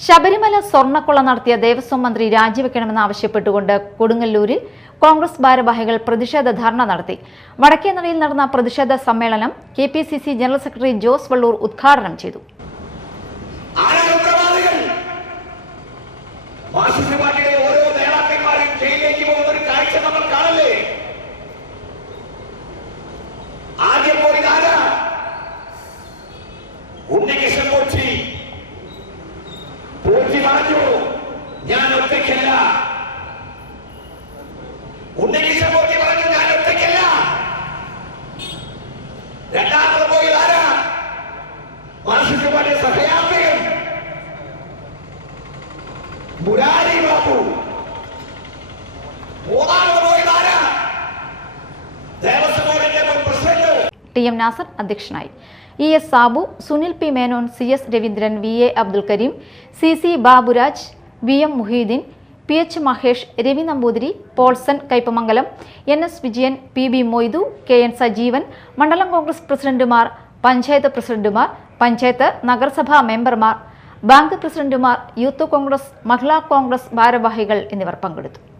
ശബരിമല സ്വർണ്ണക്കൊള്ള നടത്തിയ ദേവസ്വം മന്ത്രി രാജിവെക്കണമെന്നാവശ്യപ്പെട്ടുകൊണ്ട് കൊടുങ്ങല്ലൂരിൽ കോൺഗ്രസ് ഭാരവാഹികൾ പ്രതിഷേധ ധർണ നടത്തി. വടക്കേനടയിൽ നടന്ന പ്രതിഷേധ സമ്മേളനം KPCC general secretary Jose Vallur ഉദ്ഘാടനം ചെയ്തു. TM നാസർ അധ്യക്ഷനായി. ES Sabu, Sunil P Menon, CS Raveendran, VA Abdul Kareem, CC Baburaj, VM Mohiuddin, PH Mahesh, Ravi Namboothiri, Paulson Kaipamangalam, NS Vijayan, PB Moidu, KN Sajeevan, മണ്ഡലം കോൺഗ്രസ് പ്രസിഡന്റുമാർ, പഞ്ചായത്ത് പ്രസിഡന്റുമാർ, പഞ്ചായത്ത് നഗരസഭാ മെമ്പർമാർ, ബാങ്ക് പ്രസിഡന്റുമാർ, യൂത്ത് കോൺഗ്രസ്, മഹിളാ കോൺഗ്രസ് ഭാരവാഹികൾ എന്നിവർ പങ്കെടുത്തു.